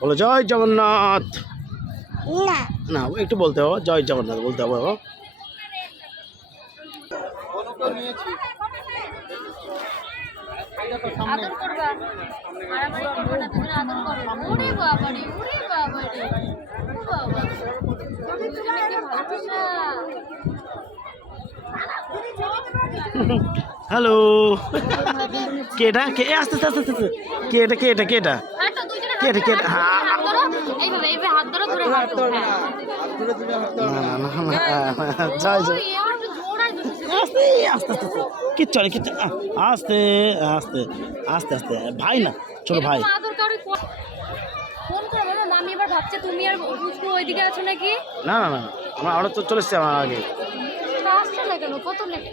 বলো জয় জগন্নাথ। না না একটু বলতে হবে, জয় জগন্নাথ বলতে হবে বাবা। আদর করবা মারামারি করবে না, তুমি আদর করবা। ওরে বাবারে, ওরে বাবারে, ও বাবা, দুজনে কি ভালোবাসা। হ্যালো, কে এটা? কে আস্তে আস্তে আস্তে আস্তে, কে এটা? কে এটা? কে এটা? হাঁটো, দুজনে কে এটা? কে এটা? হাত ধরো, এইভাবে এইভাবে হাত ধরো, ধরে হাঁটো। না না না না, জয় জয়। আস্তে আস্তে আস্তে আস্তে, কিচ্ছু নেই কিচ্ছু, আস্তে আস্তে আস্তে আস্তে, ভাই না ছোট ভাই। আদর করে ফোন করো বাবা, মামি এবার ভাবছে তুমি আর পুচকু ওইদিকে আছো নাকি। না না না, আমরা তো চলে এসছি আমার আগে। আসছে না কেন, কত লেট।